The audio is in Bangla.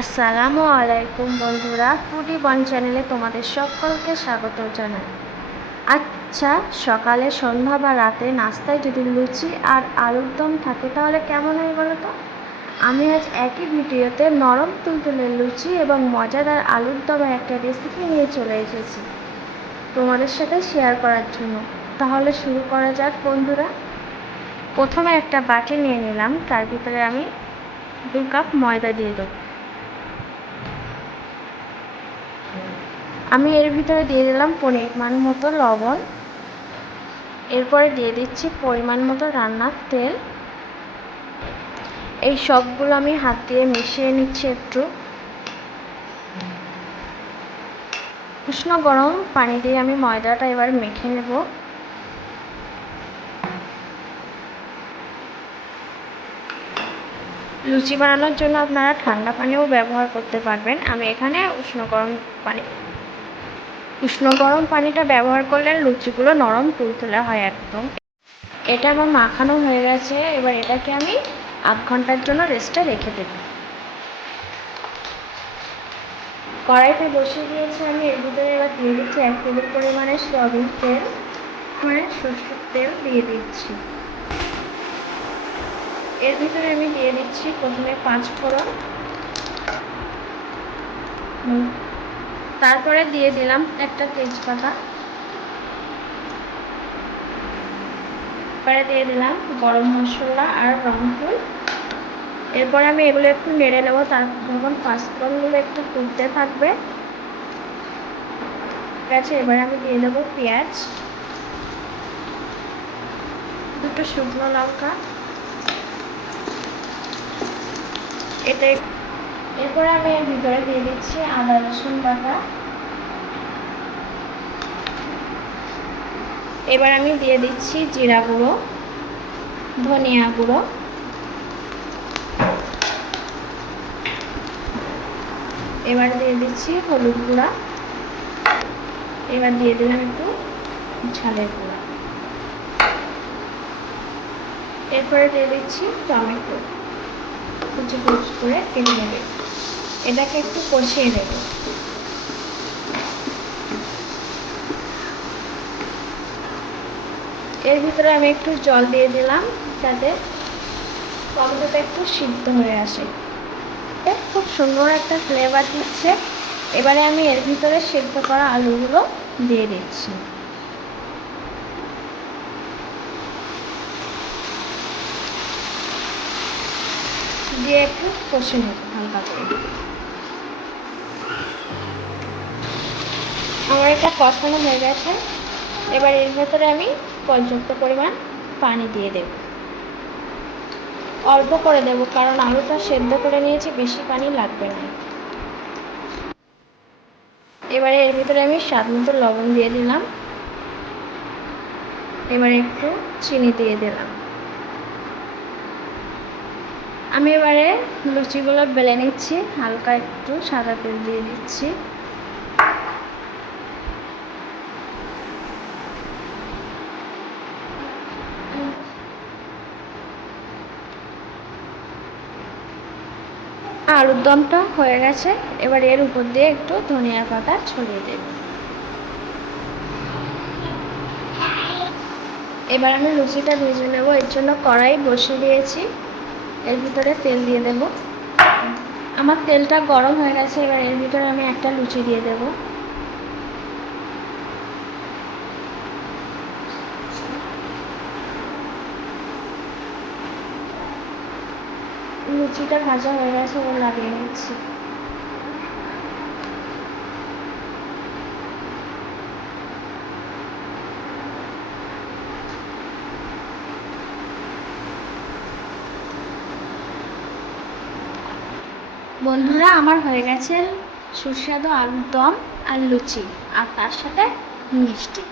আসসালামু আলাইকুম বন্ধুরা ফুডি বন চ্যানেলে তোমাদের সকলকে স্বাগত জানাই। আচ্ছা সকালে সন্ধ্যা বা রাতে নাস্তায় যদি লুচি আর আলুর দম থাকে, তাহলে কেমন হয় বলো তো? আমি আজ একই ভিডিওতে নরম তুলতুলে লুচি এবং মজাদার আলুর দমের একটা রেসিপি নিয়ে চলে এসেছি। তোমাদের সাথে শেয়ার করার জন্য। তাহলে শুরু করা যাক বন্ধুরা। প্রথমে একটা বাটি নিয়ে নিলাম, তার ভিতরে আমি দু কাপ ময়দা দিয়ে দেবো। আমি এর ভিতরে দিয়ে দিলাম পরিমাণ মতো লবণ। এরপরে দিয়ে দিচ্ছি পরিমাণ মতো রান্নার তেল। এই সবগুলো আমি হাত দিয়ে মিশিয়ে নিচ্ছি একটু। উষ্ণ গরম পানি দিয়ে আমি ময়দাটা এবার মেখে নেব। লুচি বানানোর জন্য আপনারা ঠান্ডা পানিও ব্যবহার করতে পারবেন। আমি এখানে উষ্ণ গরম পানি উষ্ণ গরম পানিটা ব্যবহার করলে লুচিগুলো নরম তুলতুলে হয় একদম। এটা আমার মাখানো হয়ে গেছে, এবার এটাকে আমি আধ ঘণ্টার জন্য রেস্টে রেখে দেব। কড়াইতে বসিয়ে দিয়েছি আমি, এর ভিতরে এবার দিয়ে দিচ্ছি এক টেবিল পরিমাণে সয়াবিন তেল মানে সরষের তেল দিয়ে দিচ্ছি। এর ভিতরে আমি দিয়ে দিচ্ছি প্রথমে পাঁচ ফোড়ন তারপরে দিয়ে দিলাম একটা তেজপাতা। এরপরে দিয়ে দিলাম গরম মশলা আর রংফুল এরপরে আমি এগুলো একটু নেড়ে নেব, তার যখন পাঁচফোড়নগুলো একটু তুলতে থাকবে। ঠিক আছে, এবারে আমি দিয়ে দেবো পেঁয়াজ। দুটো শুকনো লঙ্কা। এটা এরপরে আমি এর ভিতরে দিয়ে দিচ্ছি আদা, রসুন, বাটা। এবার আমি দিয়ে দিচ্ছি জিরা গুঁড়ো, ধনিয়া গুঁড়ো। এবার দিয়ে দিচ্ছি হলুদ গুঁড়া। এবার দিয়ে দিলাম একটু ঝালের গুঁড়া। এরপরে দিয়ে দিচ্ছি টমেটো। কুচি কুচি করে কেটে নেবে এটাকে একটু কষিয়ে নেব। এর ভিতরে আমি একটু জল দিয়ে দিলাম যাতে টমেটোটা একটু সিদ্ধ হয়ে আসে। খুব সুন্দর একটা ফ্লেভার দিচ্ছে। এবারে আমি এর ভিতরে সেদ্ধ করা আলুগুলো দিয়ে দিচ্ছি। দিয়ে একটু কষে নেব, হালকা করে। আমার এটা কষানো হয়ে গেছে। এবার এর ভেতরে আমি পর্যাপ্ত পরিমাণ পানি দিয়ে দেব। অল্প করে দেব, কারণ আলুটা সেদ্ধ করে নিয়েছি, বেশি পানি লাগবে না। এবারে এর ভিতরে আমি স্বাদ মতো লবণ দিয়ে দিলাম। এবারে একটু চিনি দিয়ে দিলাম। আমি এবারে লুচিগুলো বেলে নিচ্ছি, হালকা একটু সাদা তেল দিয়ে দিচ্ছি। আলুর দমটা হয়ে গেছে, এবার এর উপর দিয়ে একটু ধনিয়া পাতা ছড়িয়ে দেব। এবার আমি লুচিটা ভেজে নেব, এর জন্য কড়াই বসিয়ে দিয়েছি। এর ভিতরে তেল দিয়ে দেব। আমার তেলটা গরম হয়ে গেছে, এবার এর ভিতরে আমি একটা লুচি দিয়ে দেব। লুচিটা ভাজা হয়ে গেছে ও লাগিয়ে নিচ্ছি। বন্ধুরা আমার হয়ে গেছে সুস্বাদু আলুর দম আর লুচি আর তার সাথে মিষ্টি।